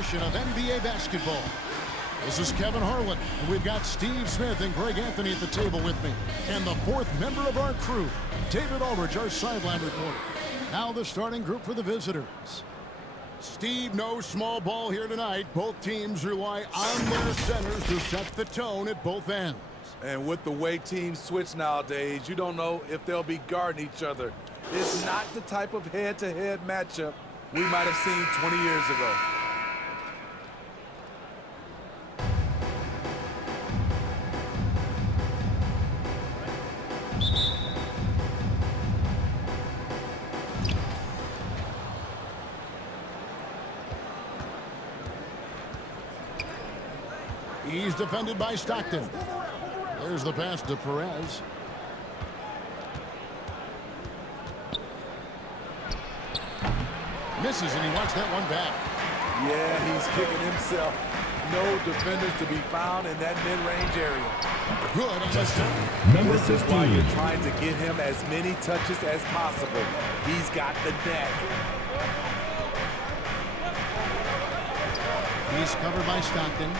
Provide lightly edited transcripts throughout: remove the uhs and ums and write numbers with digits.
edition of NBA basketball. This is Kevin Harlan, and we've got Steve Smith and Greg Anthony at the table with me. And the fourth member of our crew, David Aldridge, our sideline reporter. Now the starting group for the visitors. Steve, no small ball here tonight. Both teams rely on their centers to set the tone at both ends. And with the way teams switch nowadays, you don't know if they'll be guarding each other. It's not the type of head-to-head matchup we might have seen 20 years ago. He's defended by Stockton. There's the pass to Perez. Misses, and he wants that one back. Yeah, he's kicking himself. No defenders to be found in that mid-range area. Good on this time. This is why you're trying to get him as many touches as possible. He's got the net. He's covered by Stockton.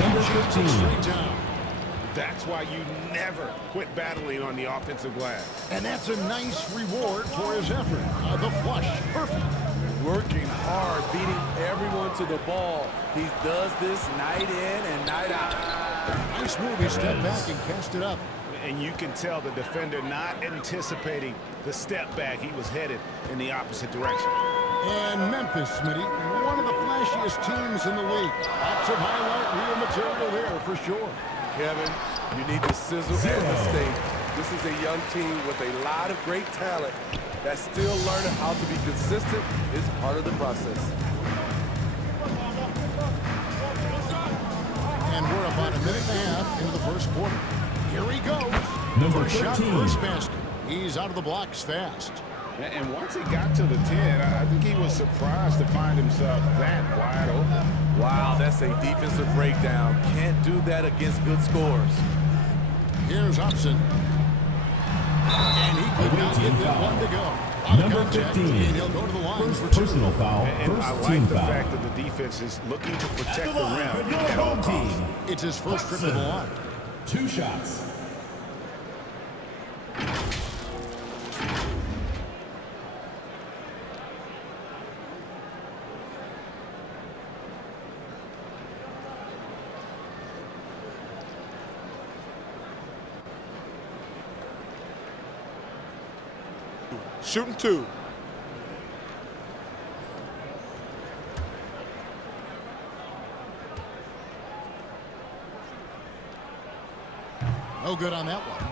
Number 15. Straight down. That's why you never quit battling on the offensive glass. And that's a nice reward for his effort. The flush, perfect. Working hard, beating everyone to the ball. He does this night in and night out. Nice move. He stepped back and cast it up. And you can tell the defender not anticipating the step back. He was headed in the opposite direction. And Memphis, Smitty, one of the flashiest teams in the league. Lots of highlight reel material there for sure. Kevin, you need the sizzle and the steak. This is a young team with a lot of great talent that's still learning how to be consistent is part of the process. And we're about a minute and a half into the first quarter. Here he goes. Number First 13. shot, first basket. He's out of the blocks fast. And once he got to the 10, I think he was surprised to find himself that wide open. Wow, that's a defensive breakdown. Can't do that against good scores. Here's Hobson. And he could not get that one to go. Number 15. And he'll go to the line First for two. personal foul. And First I team like the foul. fact that the defense is looking to protect the rim at all costs. It's his first trip to the line. 2 shots. Shooting 2. No good on that one.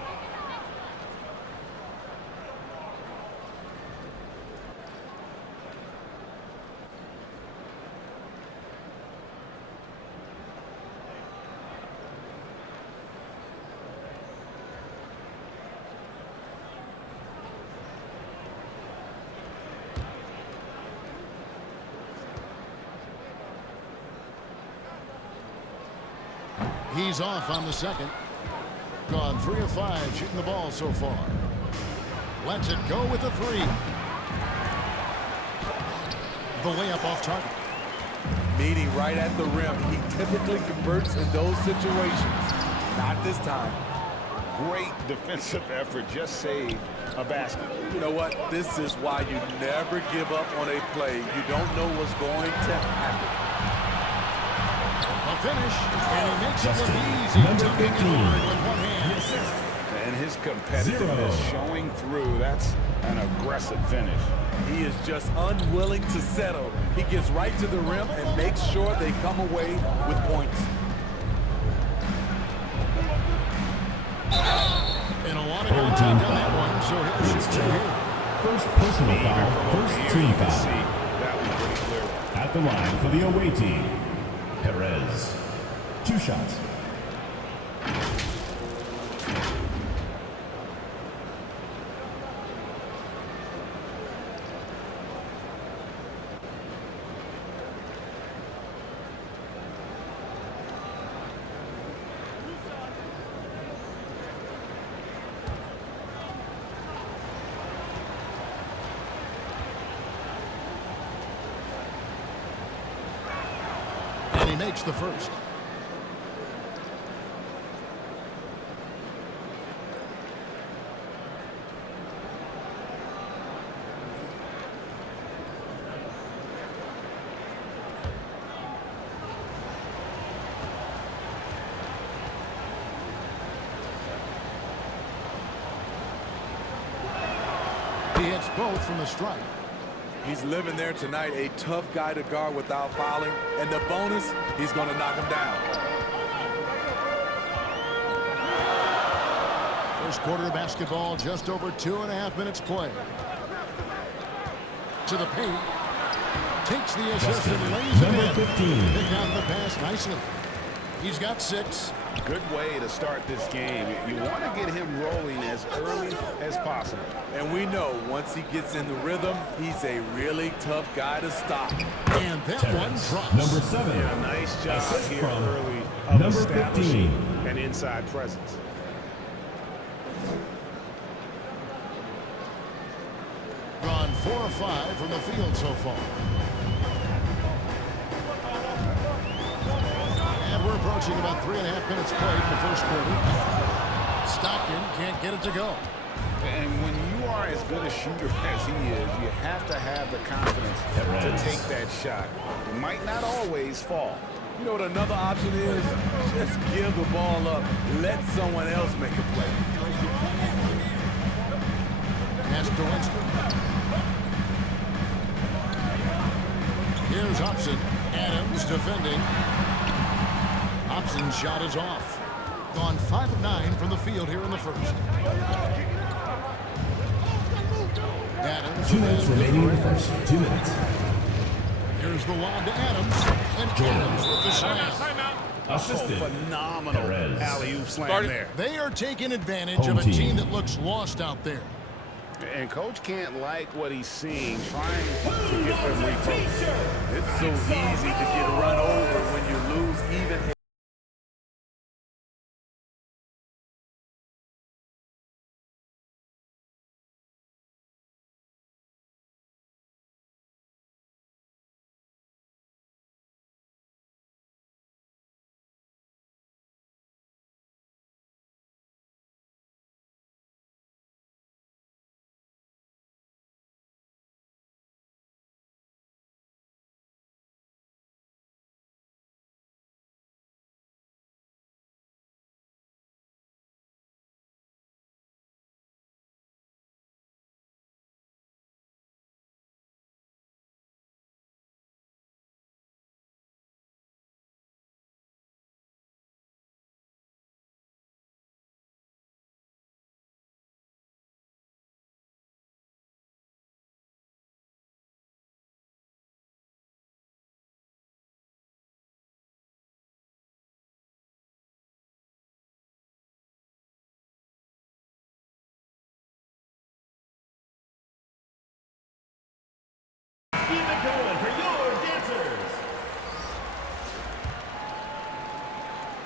He's off on the second. Gone 3 of 5 shooting the ball so far. Lets it go with a 3. The layup off target. Meeting right at the rim. He typically converts in those situations. Not this time. Great defensive effort, just saved a basket. You know what? This is why you never give up on a play. You don't know what's going to happen. A finish, and he makes it look easy. Tucking it hard with one hand. And his competitiveness showing through. That's an aggressive finish. He is just unwilling to settle. He gets right to the rim and makes sure they come away with points. And a lot of contact on that one, so he'll shoot 2 here. First personal foul. First team foul. That was pretty clear. At the line for the away team, Perez. 2 shots. he makes the first. He hits both from the stripe. He's living there tonight, a tough guy to guard without fouling. And the bonus, he's going to knock him down. First quarter of basketball, just over 2.5 minutes played. To the paint. Takes the assist and lays it in. Picked out the pass nicely. He's got 6. Good way to start this game. You want to get him rolling as early as possible. And we know once he gets in the rhythm, he's a really tough guy to stop. And that one drops. Number 7. Yeah, nice job Assist here from early of number establishing 15. an inside presence. Gone 4 of 5 from the field so far. And we're approaching about 3.5 minutes played in the first quarter. Stockton can't get it to go. And when you are as good a shooter as he is, you have to have the confidence to take that shot. It might not always fall. You know what another option is? Just give the ball up. Let someone else make a play. Pass to Winston. Here's Hobson. Adams defending. Hobson's shot is off. Gone 5 of 9 from the field here in the first. Adams. 2 minutes remaining in the first. 2 minutes. Here's the lob to Adams. And Adams with the slam. Assisted. Phenomenal Perez. alley-oop slam there. They are taking advantage Home of a team team that looks lost out there. And coach can't like what he's seeing, trying to get them refocused. It's so easy to get run over when you lose even.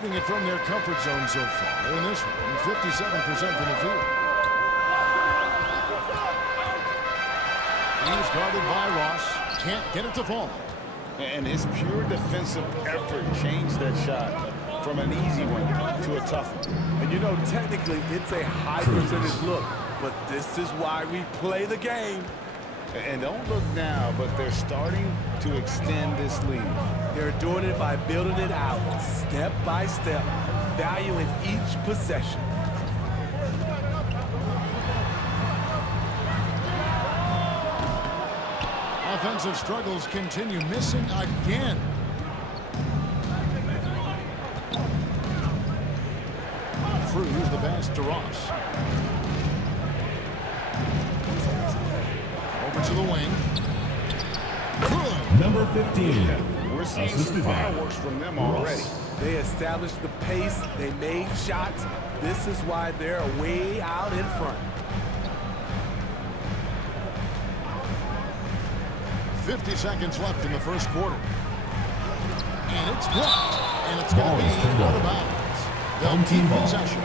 It from their comfort zone so far. In this one, 57% from the field. He's guarded by Ross. Can't get it to fall. And his pure defensive effort changed that shot from an easy one to a tough one. And you know, technically, it's a high percentage look, but this is why we play the game. And don't look now, but they're starting to extend this lead. They're doing it by building it out step by step, valuing each possession. Offensive struggles continue, missing again. Cruz the pass to Ross. Over to the wing. Good. Number 15. We're seeing some fireworks from them already. They established the pace. They made shots. This is why they're way out in front. 50 seconds left in the first quarter. And it's blocked. And it's going to be out of bounds. They'll keep possession.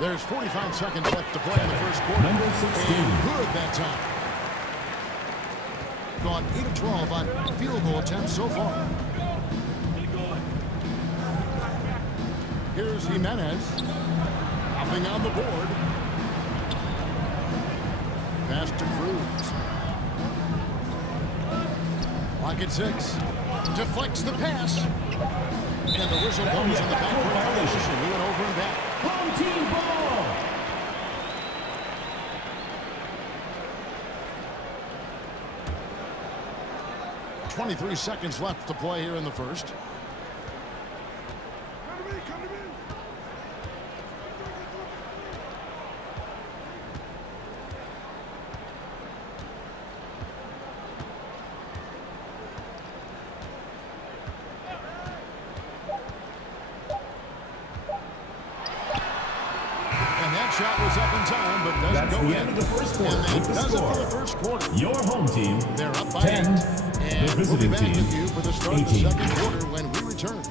There's 45 seconds left to play in the first quarter. Number 16. And good that time. Gone 8 of 12 on field goal attempts so far. Here's Jimenez. Hopping on the board. Pass to Cruz. Lock at 6. Deflects the pass. And the whistle blows on the backward violation. He went over and back. Home team ball. .23 seconds left to play here in the first. Shot was up in time, but doesn't That's go the in. End of the first quarter. And that does it for the first quarter. Your home team, they're up by 10. And the visiting we'll be back team, with you for the start 18. Of the second quarter when we return.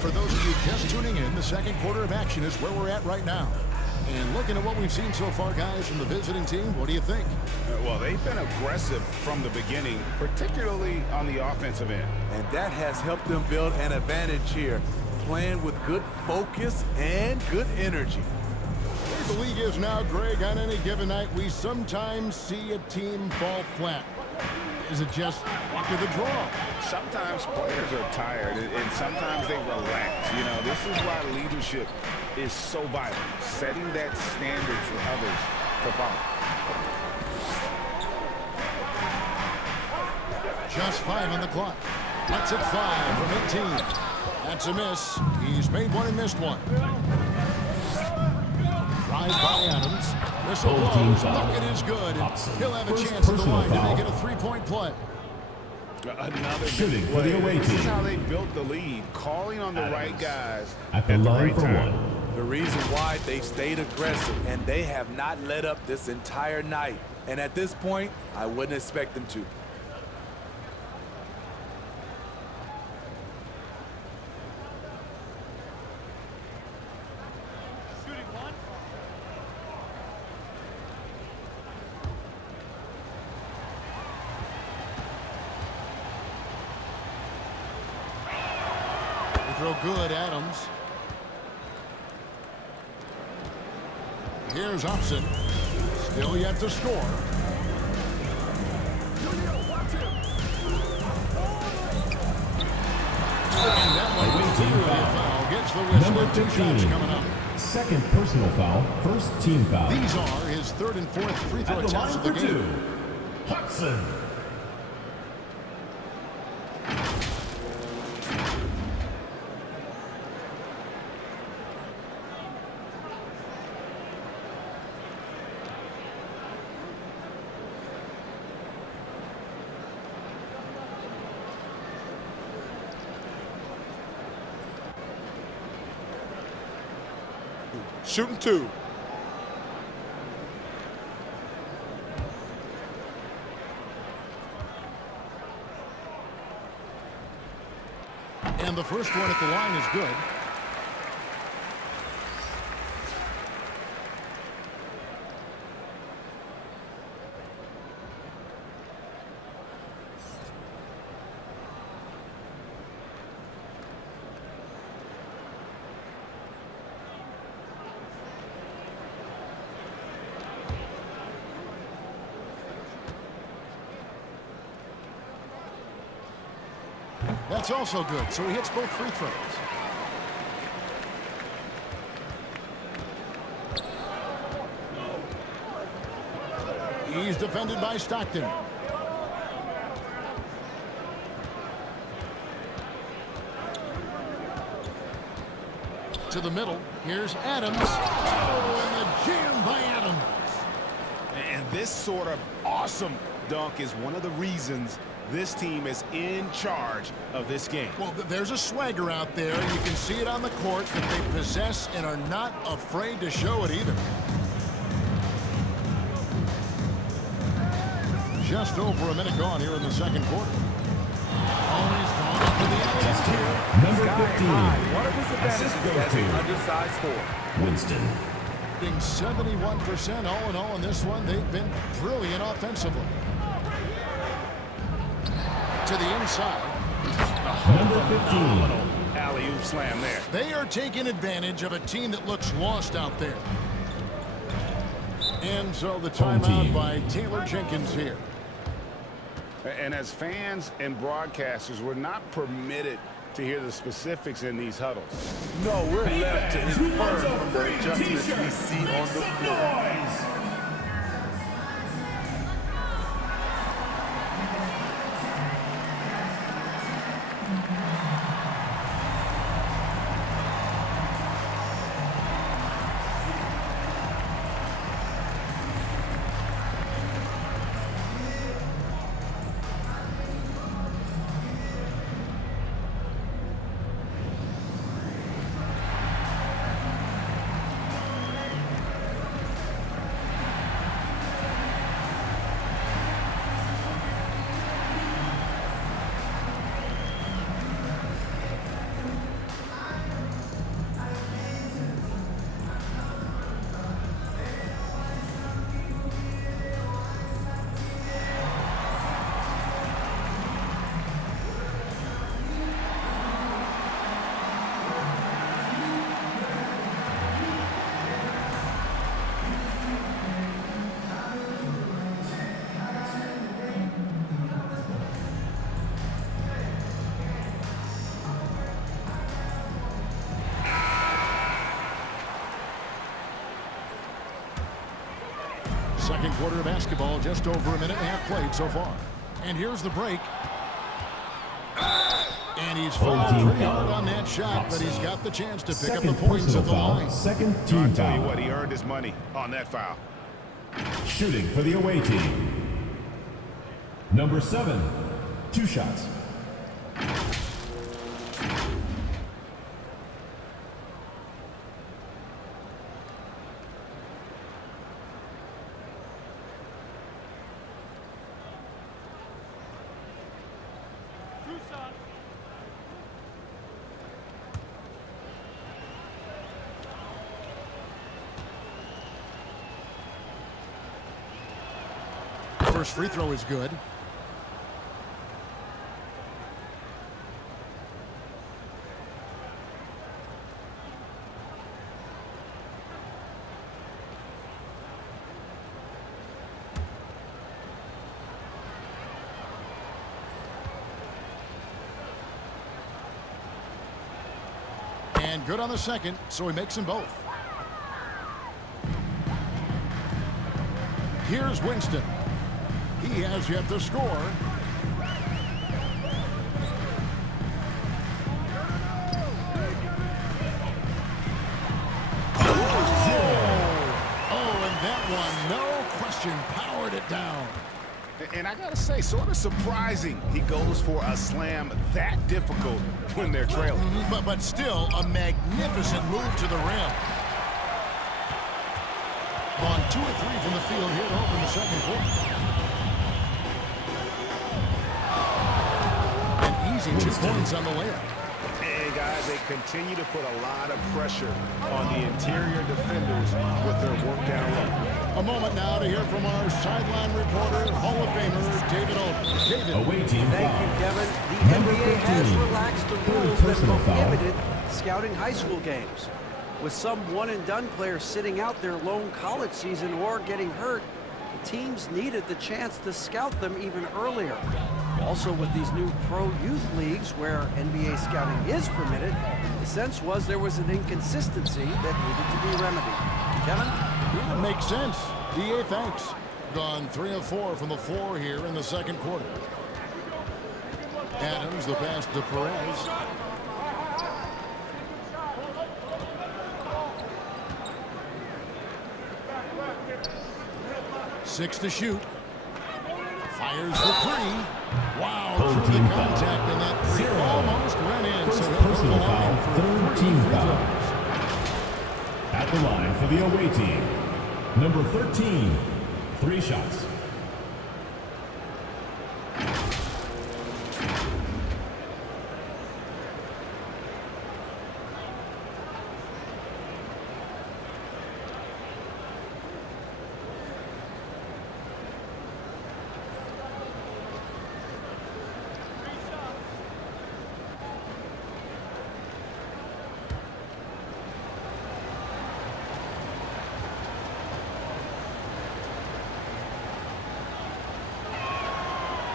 For those of you just tuning in, the second quarter of action is where we're at right now. And looking at what we've seen so far, guys, from the visiting team, what do you think? Well, they've been aggressive from the beginning, particularly on the offensive end. And that has helped them build an advantage here, playing with good focus and good energy. The league is now, Greg, on any given night, we sometimes see a team fall flat. Is it just luck of the draw? Sometimes players are tired, and sometimes they relax. You know, this is why leadership is so vital, setting that standard for others to follow. Just 5 on the clock. Let's hit 5 from 18. That's a miss. He's made one and missed one. Drive by Adams. Whistle blows. Bucket is good. He'll have a chance at the line to make it a three-point play. Another shooting for the away team. This is how they built the lead, calling on the right guys at the line right for time. one. The reason why they've stayed aggressive, and they have not let up this entire night. And at this point, I wouldn't expect them to. Throw good, Adams. Here's Upson. Still yet to score. And that one was clearly a foul. Gets the whistle. Number 2 shots coming up. Second personal foul, first team foul. These are his third and fourth free throw attempts of the game. Hudson. Shooting 2. And the first one at the line is good. That's also good, so he hits both free throws. He's defended by Stockton. To the middle. Here's Adams. Oh, and the jam by Adams. this sort of awesome dunk is one of the reasons this team is in charge of this game. Well, there's a swagger out there. You can see it on the court that they possess and are not afraid to show it either. Just over a minute gone here in the second quarter. Always gone up to the alley here. Number 15. One of his advantages as an undersized forward. Winston. 71% all in all in this one. They've been brilliant offensively. To the inside. Number 15. Alley-oop slam there. They are taking advantage of a team that looks lost out there. And so the timeout by Taylor Jenkins here. And as fans and broadcasters, we're not permitted to hear the specifics in these huddles. No, we're left to infer from the adjustments we see on the floor. Second quarter of basketball, just over a minute and a half played so far. And here's the break. And he's fouled pretty hard on that shot, but he's got the chance to pick up the points at the line. Second team I'll tell you foul. what, he earned his money on that foul. Shooting for the away team. Number 7. 2 shots. First free throw is good. And good on the second, so he makes them both. Here's Winston. He has yet to score. Oh, and that one, no question, powered it down. And I gotta say, sort of surprising he goes for a slam that difficult when they're trailing. But still, a magnificent move to the rim. On 2 of 3 from the field here to open the second quarter. An easy 2 points on the layup. And guys, they continue to put a lot of pressure on the interior defenders with their work down low. A moment now to hear from our sideline reporter, Hall of Famer David Olden. David. Away team Thank foul. you, Kevin. The Number NBA has 15. relaxed the Third rules that personal foul. prohibited scouting high school games. With some one-and-done players sitting out their lone college season or getting hurt, the teams needed the chance to scout them even earlier. Also, with these new pro youth leagues where NBA scouting is permitted, the sense was there was an inconsistency that needed to be remedied. Kevin? Makes sense. DA, thanks. Gone 3 of 4 from the floor here in the second quarter. Adams, the pass to Perez. 6 to shoot. Fires for 3. Wow, Third through the team contact, foul. and that 3 0. almost went in. First So he'll go to the personal line foul, for third 3 team free foul. throws. At the line for the away team, number 13, 3 shots.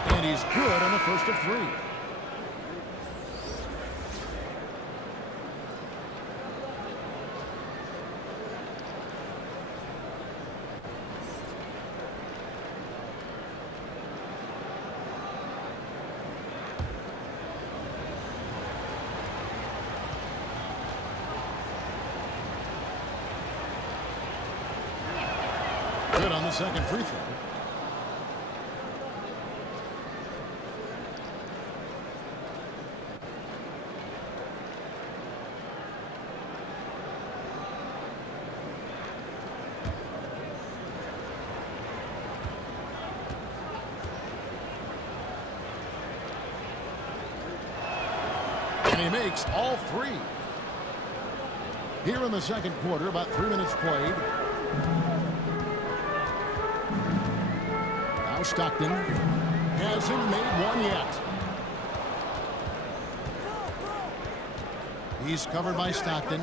And he's good on the first of 3. Good on the second free throw. And he makes all 3. Here in the second quarter, about 3 minutes played. Now Stockton hasn't made one yet. He's covered by Stockton.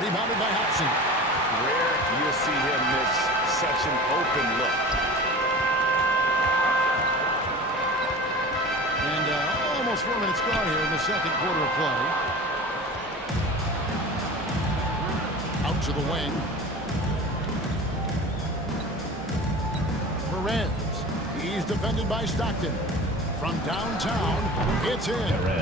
Rebounded by Hobson. Rare you'll see him miss such an open look. And almost 4 minutes gone here in the second quarter of play. Out to the wing. Perez. He's defended by Stockton. From downtown, it's in.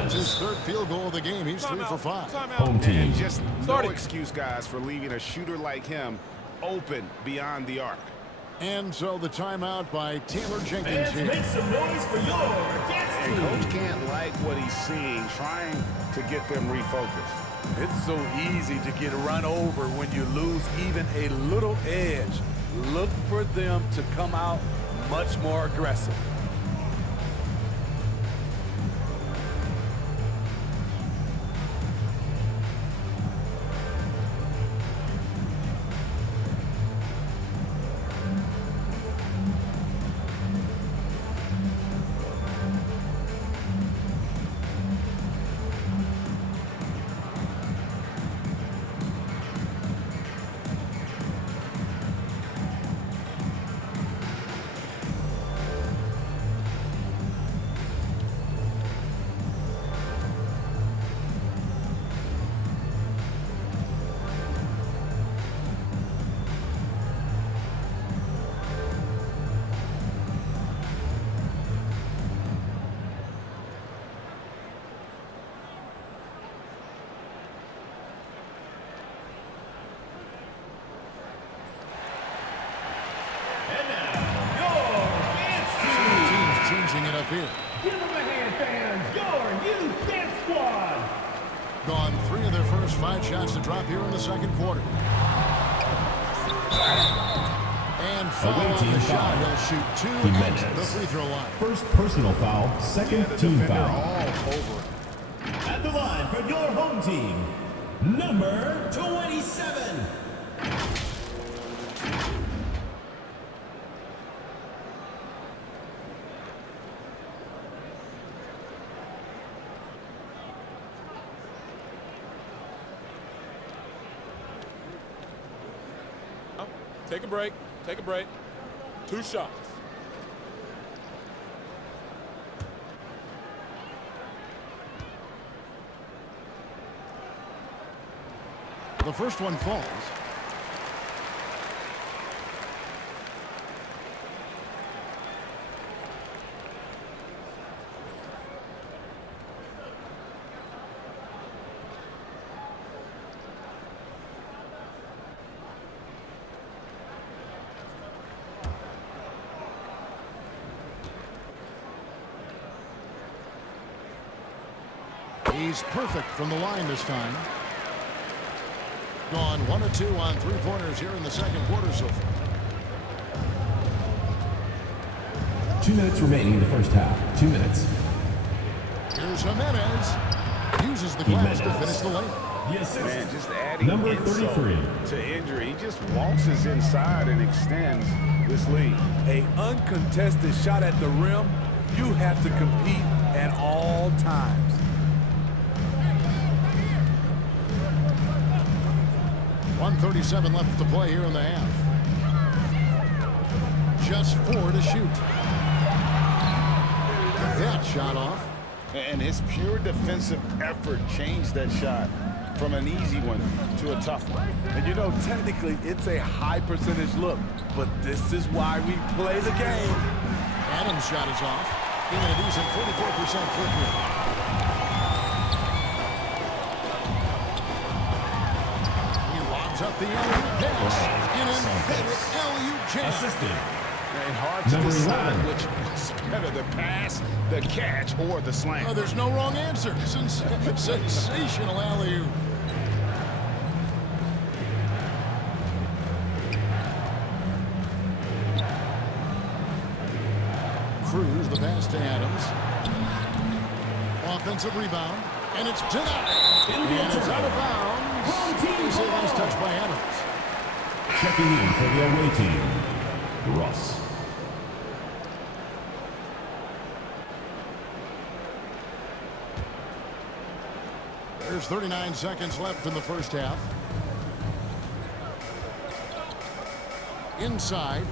It's his 3rd field goal of the game. He's 3 for 5. Home team. And just no excuse, guys, for leaving a shooter like him open beyond the arc. And so the timeout by Taylor Jenkins And here. make some noise for your And dance coach can't like what he's seeing, trying to get them refocused. It's so easy to get run over when you lose even a little edge. Look for them to come out much more aggressive. Changing it up here. Give them a hand, fans. Your youth dance squad. Gone 3 of their first 5 shots to drop here in the second quarter. And foul Away on team the foul. shot. He'll shoot 2 Jimenez. at the free throw line. First personal foul, second team foul. All over it. At the line for your home team, number 27. Take a break. Take a break. 2 shots. The first one falls. He's perfect from the line this time. Gone 1 of 2 on three-pointers here in the second quarter so far. 2 minutes remaining in the first half. 2 minutes. Here's Jimenez. Uses the glass to finish the lane. Yes, Man, just adding number insult 33 to injury. He just waltzes inside and extends this lead. An uncontested shot at the rim, you have to compete at all times. .137 left to play here in the half. Just 4 to shoot. That shot off. And his pure defensive effort changed that shot from an easy one to a tough one. And you know, technically, it's a high percentage look, but this is why we play the game. Adams' shot is off. Being a decent 44% clip here. He lobs up the alley pass. An emphatic alley jam. assisted. And hard to Number decide 11. which was better, the pass, the catch, or the slam. Oh, there's no wrong answer. Sensational alley-oop. Cruz, the pass to Adams. Offensive rebound, and it's denied. And it's out of bounds. It's a nice touch by Adams. Checking in for the away team, Russ. There's 39 seconds left in the first half. Inside.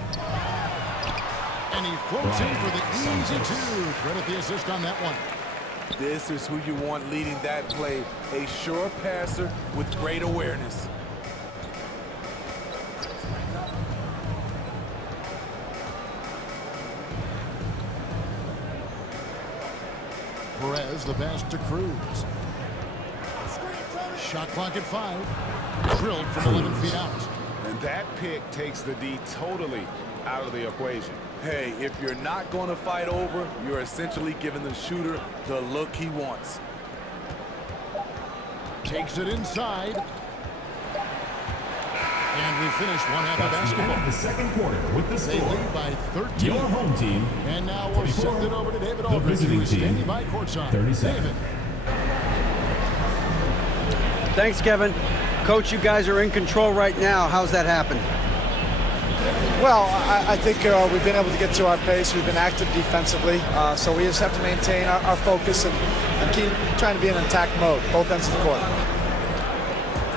And he floats in for the easy two. Credit the assist on that one. This is who you want leading that play. A sure passer with great awareness. Perez, the pass to Cruz. Shot clock at 5. Drilled from 11 feet out. And that pick takes the D totally out of the equation. Hey, if you're not going to fight over, you're essentially giving the shooter the look he wants. Takes it inside. And we finish one half of That's the end basketball. of the second quarter with the They score. lead by 13. Your home team. And now we'll send it over to David The Aldridge, visiting who is team, standing by courtside. 37. David. Thanks, Kevin. Coach, you guys are in control right now. How's that happen? Well, I think we've been able to get to our pace. We've been active defensively, so we just have to maintain our focus and keep trying to be in attack mode, both ends of the court.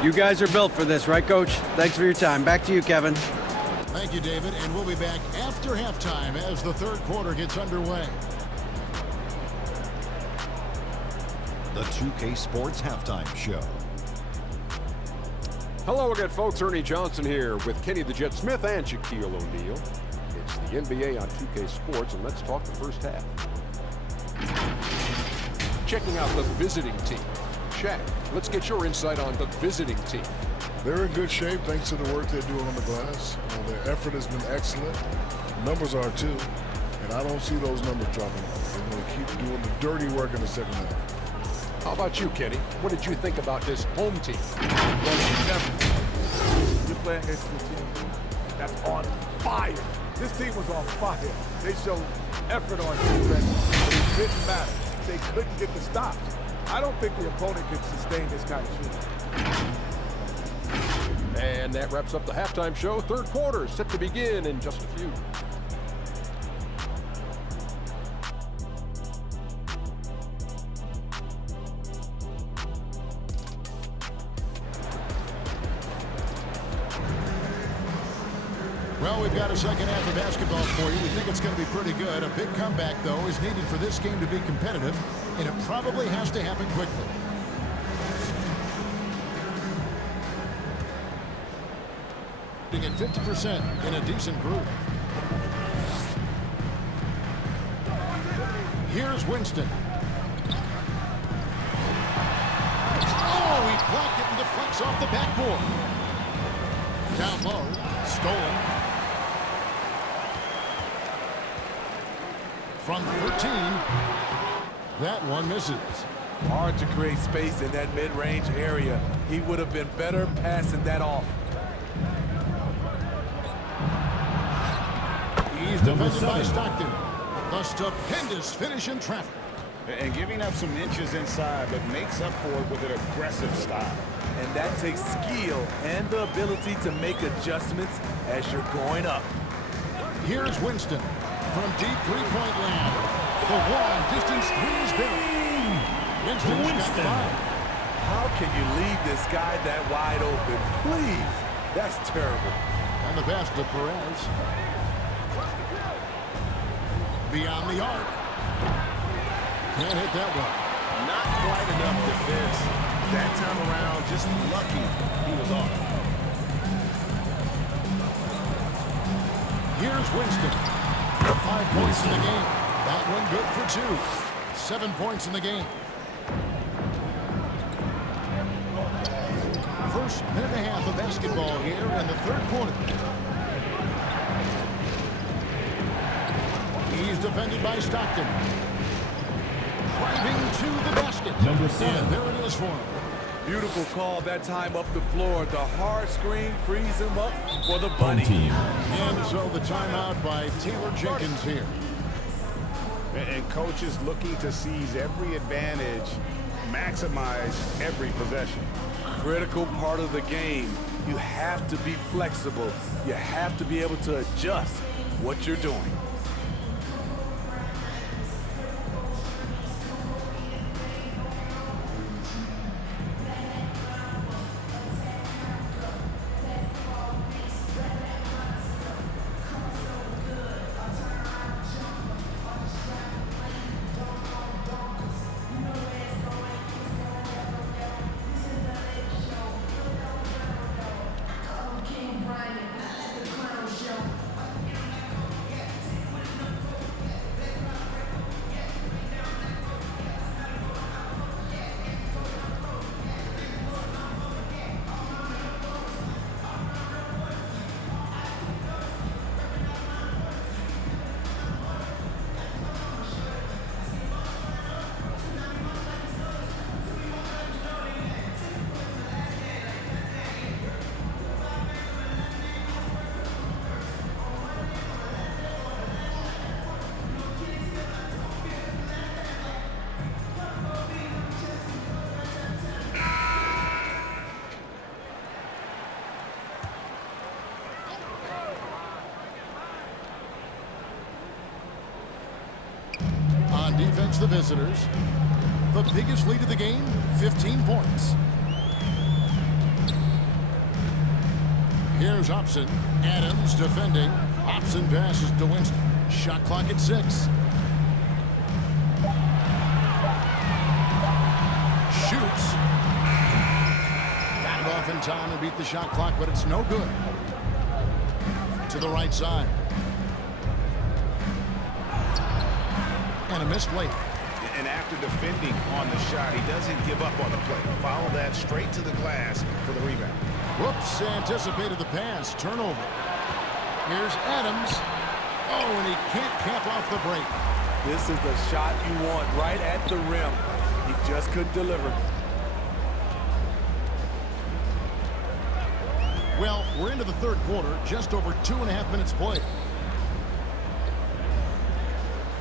You guys are built for this, right, Coach? Thanks for your time. Back to you, Kevin. Thank you, David. And we'll be back after halftime as the third quarter gets underway. The 2K Sports Halftime Show. Hello again, folks. Ernie Johnson here with Kenny the Jet Smith and Shaquille O'Neal. It's the NBA on 2K Sports, and let's talk the first half. Checking out the visiting team. Shaq, let's get your insight on the visiting team. They're in good shape thanks to the work they're doing on the glass. Their effort has been excellent. Numbers are too. And I don't see those numbers dropping off. They're going to keep doing the dirty work in the second half. How about you, Kenny? What did you think about this home team? You're playing against a team that's on fire. This team was on fire. They showed effort on defense, but it didn't matter. They couldn't get the stops. I don't think the opponent could sustain this kind of shooting. And that wraps up the halftime show. Third quarter set to begin in just a few. Well, we've got a second half of basketball for you. We think it's going to be pretty good. A big comeback, though, is needed for this game to be competitive, and it probably has to happen quickly. At 50% in a decent group. Here's Winston. Oh, he blocked it and deflects off the backboard. Down low, stolen. From 13, that one misses. Hard to create space in that mid-range area. He would have been better passing that off. He's defended by Stockton. A stupendous finish in traffic. And giving up some inches inside, but makes up for it with an aggressive style. And that takes skill and the ability to make adjustments as you're going up. Here's Winston from deep three-point land. The long-distance three is good. Winston's got 5. How can you leave this guy that wide open? Please. That's terrible. And the pass to Perez. Beyond the arc. Can't hit that one. Not quite enough defense. That time around, just lucky he was off. Here's Winston. 5 points in the game. That one good for 2. 7 points in the game. First minute and a half of basketball here in the third quarter. He's defended by Stockton. Driving to the basket. Number 7. And there it is for him. Beautiful call that time up the floor. The hard screen frees him up for the bunny. And so the timeout by Taylor Jenkins here. And coach is looking to seize every advantage, maximize every possession. Critical part of the game. You have to be flexible. You have to be able to adjust what you're doing. On defense, the visitors. The biggest lead of the game, 15 points. Here's Hobson. Adams defending. Hobson passes to Winston. Shot clock at 6. Shoots. Got it off in time and beat the shot clock, but it's no good. To the right side. And a missed late. And after defending on the shot, he doesn't give up on the play. Follow that straight to the glass for the rebound. Whoops, anticipated the pass. Turnover. Here's Adams. Oh, and he can't cap off the break. This is the shot you want right at the rim. He just couldn't deliver. Well, we're into the third quarter, just over 2.5 minutes played.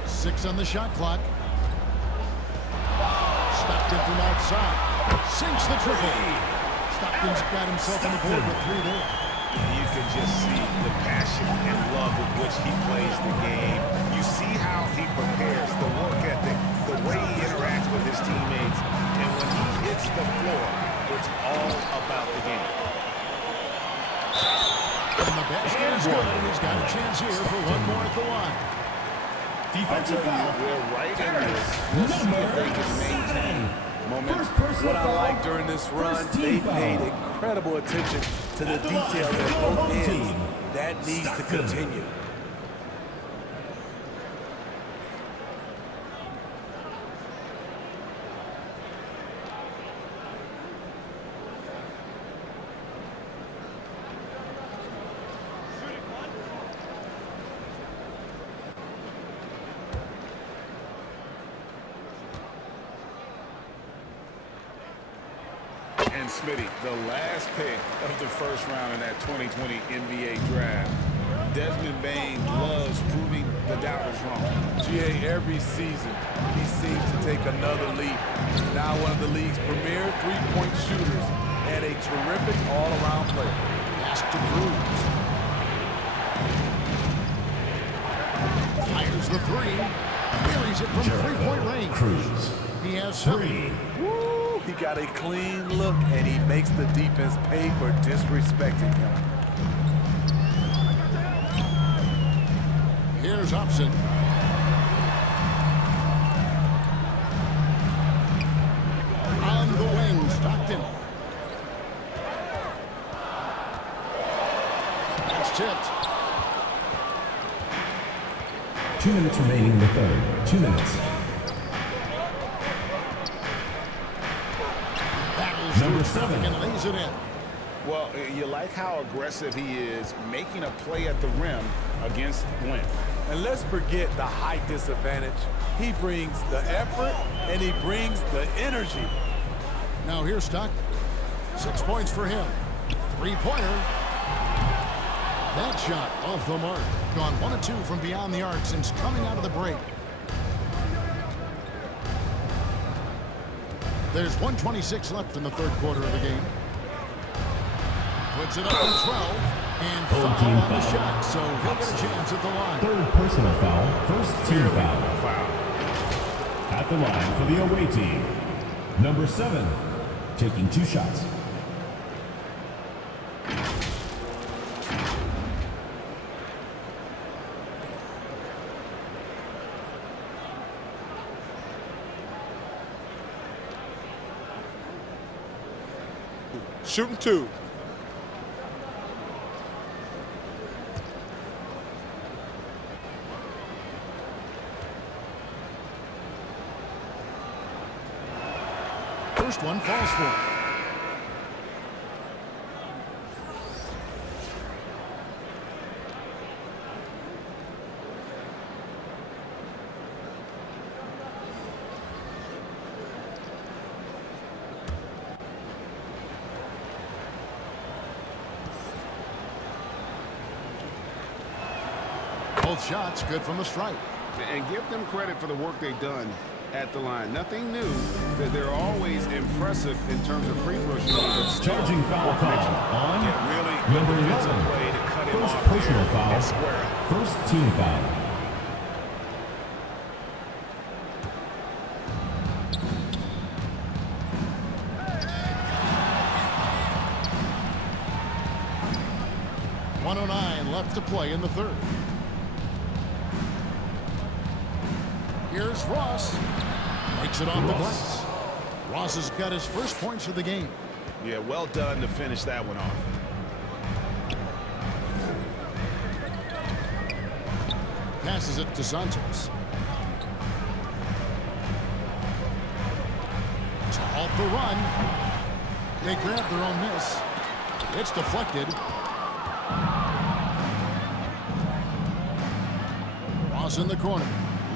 6 on the shot clock. Stockton from outside. Sinks the triple. Stockton's got himself on the board with 3 there. You can just see the passion and love with which he plays the game. You see how he prepares, the work ethic, the way he interacts with his teammates. And when he hits the floor, it's all about the game. And the basket is good, and he's got a chance here for one more at the line. Defensive foul. We're right in this. We'll see if they can maintain momentum. What I like during this run, they paid incredible attention to the details at both ends. That needs to continue. And Smitty, the last pick of the first round in that 2020 NBA draft, Desmond Bain loves proving the doubters wrong. GA, every season, he seems to take another leap. Now one of the league's premier three-point shooters and a terrific all-around player. Pass to Cruz. Fires the three. Buries it from three-point range. Cruz. He has 7. Woo! He got a clean look, and he makes the defense pay for disrespecting him. Here's Upson. On the wing, Stockton. That's tipped. 2 minutes remaining in the third. 2 minutes. Battles Number through traffic 7. and lays it in. Well, you like how aggressive he is making a play at the rim against length. And let's forget the height disadvantage. He brings the effort, and he brings the energy. Now here's Stockton. 6 points for him. Three-pointer. That shot off the mark. Gone 1 of 2 from beyond the arc since coming out of the break. There's 1:26 left in the third quarter of the game. Puts it up from 12. And foul team on the foul. shot, so he'll get a chance at the line. Third personal foul. First team foul. At the line for the away team. Number 7. Taking 2 shots. Shooting 2. First one falls for him. Both shots good from the stripe. And give them credit for the work they've done at the line. Nothing new. They're always impressive in terms of free throw shooting. But still, Charging foul call on really number 11. play to cut him First off personal there foul. and square up. First team foul. Left to play in the third. Here's Ross. Makes it off the glass. Ross has got his first points of the game. Yeah, well done to finish that one off. Passes it to Santos. To halt the run. They grab their own miss. It's deflected. Ross in the corner.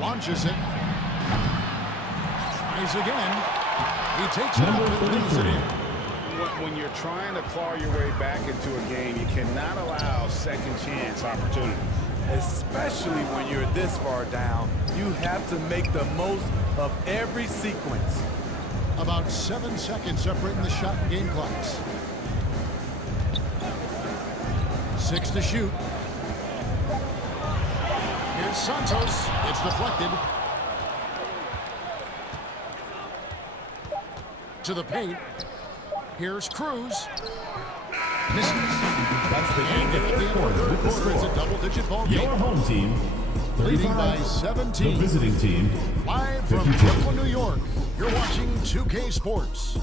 Launches it. Tries again. He takes it up and leaves it in. When you're trying to claw your way back into a game, you cannot allow second chance opportunity. Especially when you're this far down, you have to make the most of every sequence. About 7 seconds separating the shot and game clocks. 6 to shoot. Here's Santos. It's deflected. To the paint. Here's Cruz. Misses. That's the end of the third quarter with the It's a score. double-digit ball game. Your home team, Leading by 35. 17. The visiting team, Live from 52. Brooklyn, New York. You're watching 2K Sports.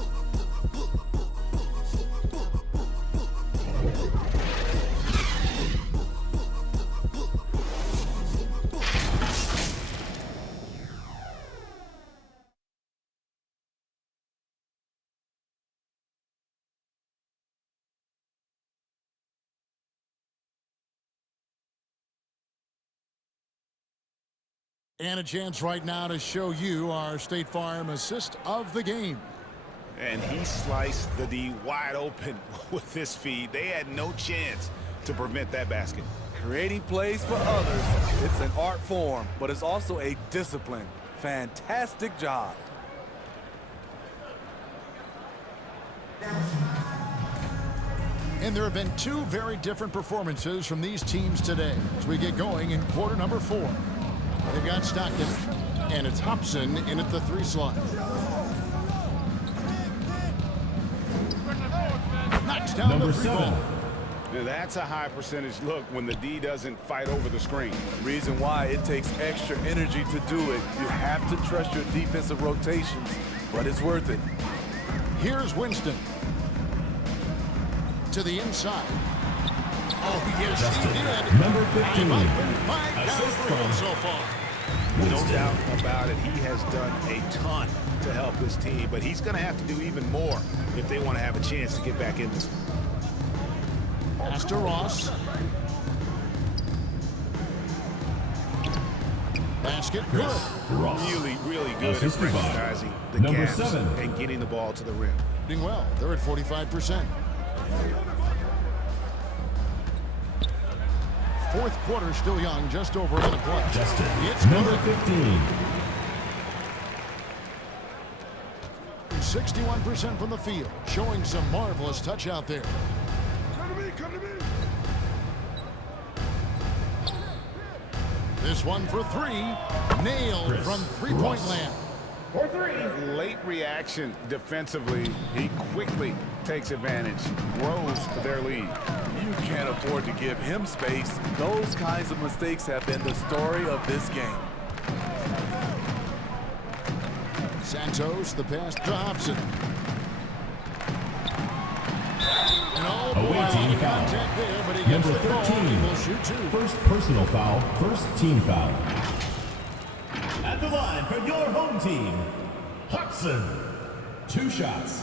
And a chance right now to show you our State Farm assist of the game. And he sliced the D wide open with this feed. They had no chance to prevent that basket. Creating plays for others, it's an art form, but it's also a discipline. Fantastic job. And there have been two very different performances from these teams today as we get going in quarter number 4. They've got Stockton, and it's Hobson in at the 3 slot. Knocks down Number the 3 ball. That's a high percentage look when the D doesn't fight over the screen. Reason why it takes extra energy to do it. You have to trust your defensive rotations, but it's worth it. Here's Winston. To the inside. Oh, yes, he did. Number 15. Assist for him so far. No doubt about it. He has done a ton to help this team, but he's going to have to do even more if they want to have a chance to get back in this one. Pass to Ross. Basket good. Ross. Really, really good at Assisted by recognizing the number gaps 7. and getting the ball to the rim. Doing well. They're at 45%. Fourth quarter still young, just over a minute play. Justin. It's Number good. 15. 61% from the field, showing some marvelous touch out there. Come to me. This one for 3. Nailed Chris from three-point Ross. land. Late reaction defensively. He quickly takes advantage, grows their lead. You can't afford to give him space. Those kinds of mistakes have been the story of this game. Santos, the pass to Hobson. And oh boy, Away-team foul. contact there, but he gets Number the ball. 13. He will shoot 2. First personal foul, first team foul. At the line for your home team, Hobson. 2 shots.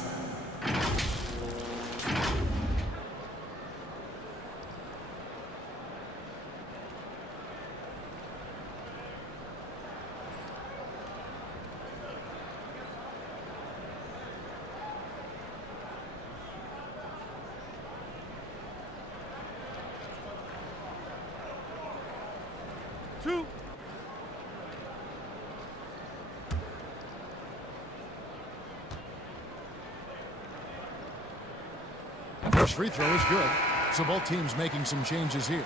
First free throw is good, so both teams making some changes here.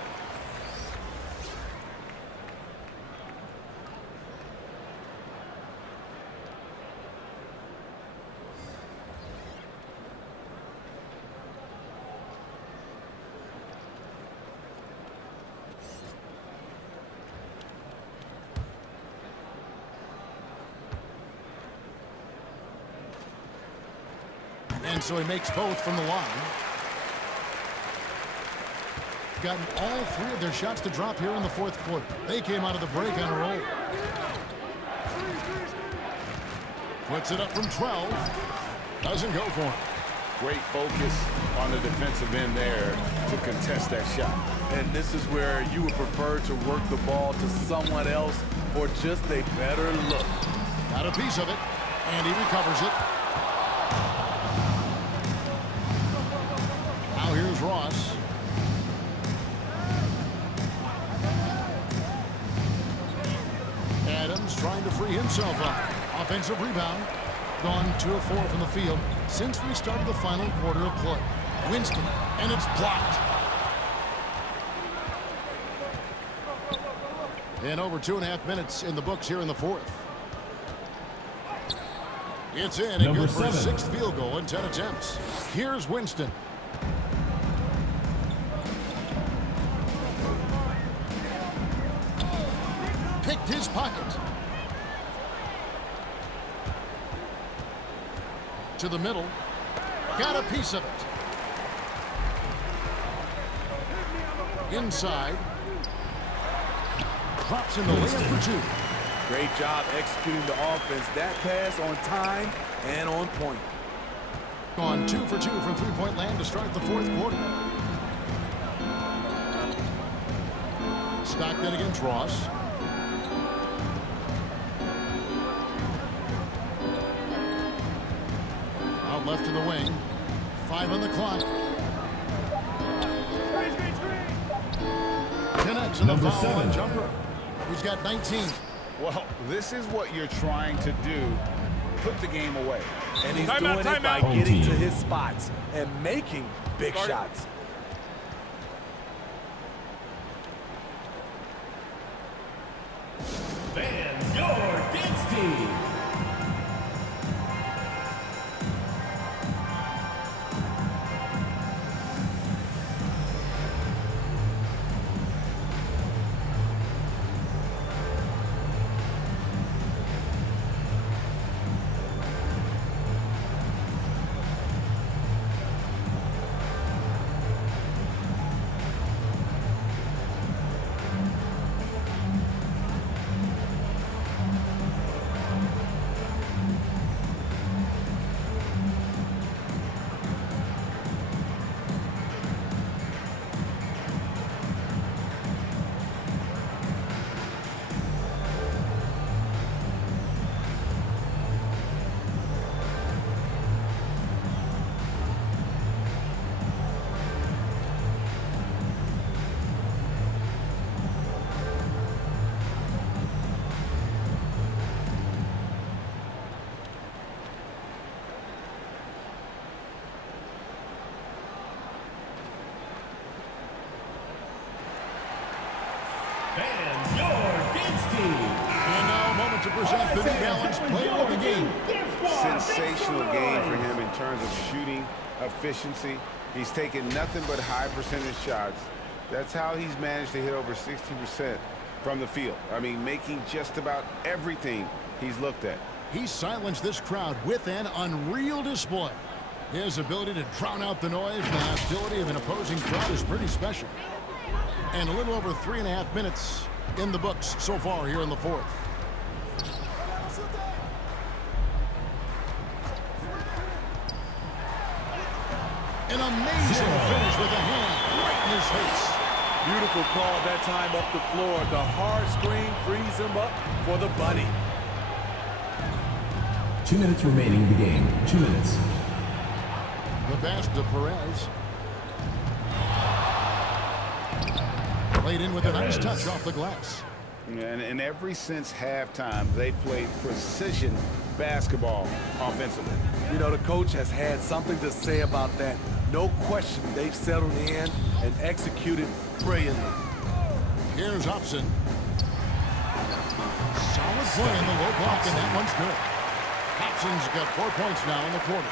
And so he makes both from the line. Gotten all 3 of their shots to drop here in the fourth quarter. They came out of the break on a roll. Puts it up from 12. Doesn't go for him. Great focus on the defensive end there to contest that shot. And this is where you would prefer to work the ball to someone else for just a better look. Got a piece of it, and he recovers it. Now here's Ross. Adams trying to free himself up. Offensive rebound. Gone 2 of 4 from the field since we started the final quarter of play. Winston, and it's blocked. And over 2.5 minutes in the books here in the fourth. It's in and good for a 6th field goal in 10 attempts. Here's Winston. Picked his pocket. To the middle. Got a piece of it. Inside. Drops in the layup for 2. Great job executing the offense. That pass on time and on point. On 2 for 2 from three-point land to start the fourth quarter. Stockton against Ross. Now left to the wing. 5 on the clock. Connects in the foul line jumper. He's got 19. Well, this is what you're trying to do. Put the game away. And he's doing it by getting to his spots and making big shots. Fans, your dance team. Fans, your dance team. And now a moment to present the New Balance Player of the Game. Sensational game for him in terms of shooting efficiency. He's taken nothing but high percentage shots. That's how he's managed to hit over 60% from the field. I mean, making just about everything he's looked at. He silenced this crowd with an unreal display. His ability to drown out the noise and the hostility of an opposing crowd is pretty special. And a little over 3.5 minutes in the books so far here in the fourth. An amazing finish with a hand right in his face. Beautiful call that time up the floor. The hard screen frees him up for the bunny. 2 minutes remaining in the game. 2 minutes. The pass to Perez. Played in with a nice touch off the glass. And ever since halftime, they played precision basketball offensively. You know, the coach has had something to say about that. No question, they've settled in and executed brilliantly. Here's Hobson. Solid play in the low block, and that one's good. Hobson's got 4 points now in the quarter.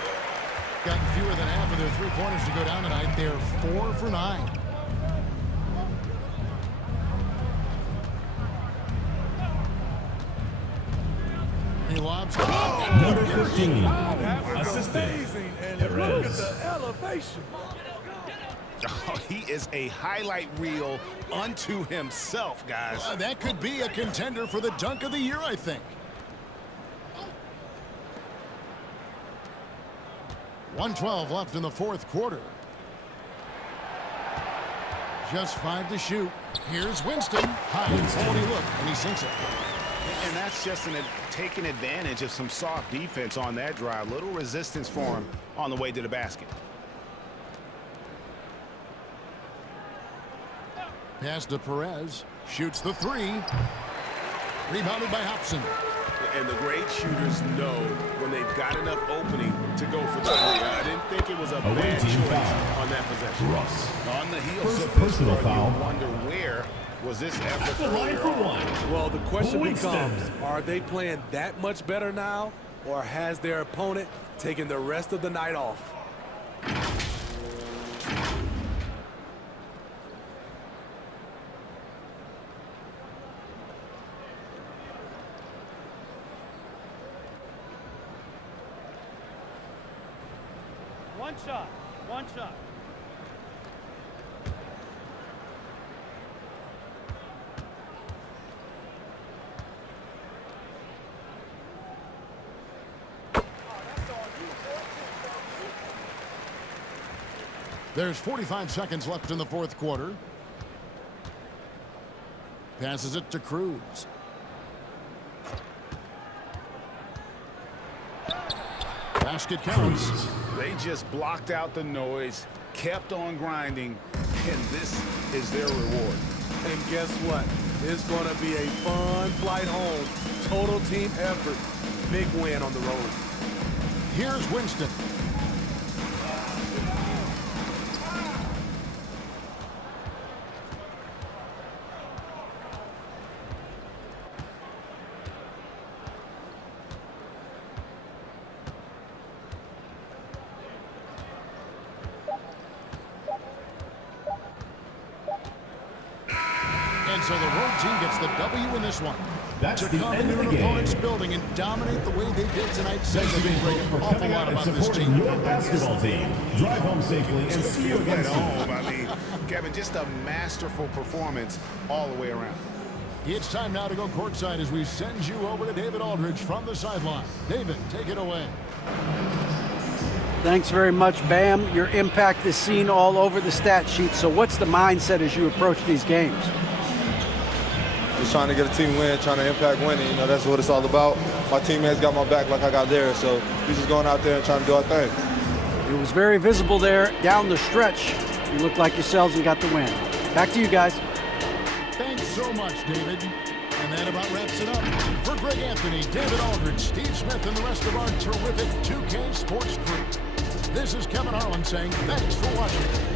Gotten fewer than half of their three-pointers to go down tonight. They're 4 for 9. He lobs. Number 15. That was Assistant. amazing, and Perez. look at the elevation. Oh, he is a highlight reel unto himself, guys. That could be a contender for the dunk of the year, I think. 1:12 left in the fourth quarter. Just 5 to shoot. Here's Winston. High quality look, and he sinks it. And that's just taking advantage of some soft defense on that drive. Little resistance for him on the way to the basket. Pass to Perez. Shoots the 3. Rebounded by Hobson. And the great shooters know when they've got enough opening to go for the 3. I didn't think it was a bad choice on that possession. Russ. On the heels of this, personal foul. you wonder where was this effort The line earlier for on. one. Well, the question Winston. becomes, are they playing that much better now, or has their opponent taken the rest of the night off? One shot. One shot. There's 45 seconds left in the fourth quarter. Passes it to Cruz. Basket counts. They just blocked out the noise, kept on grinding, and this is their reward. And guess what? It's going to be a fun flight home. Total team effort. Big win on the road. Here's Winston. And so the road team gets the W in this one. That's to the come end into of an the game. opponent's building and dominate the way they did tonight says to be an awful lot about this team. Your basketball team. Drive home safely and see you again soon. I mean, Kevin, just a masterful performance all the way around. It's time now to go courtside as we send you over to David Aldridge from the sideline. David, take it away. Thanks very much, Bam. Your impact is seen all over the stat sheet. So what's the mindset as you approach these games? Just trying to get a team win, trying to impact winning. You know, that's what it's all about. My teammates got my back like I got theirs. So we're just going out there and trying to do our thing. It was very visible there down the stretch. You looked like yourselves and got the win. Back to you guys. Thanks so much, David. And that about wraps it up. For Greg Anthony, David Aldridge, Steve Smith, and the rest of our terrific 2K Sports crew, this is Kevin Harlan saying thanks for watching.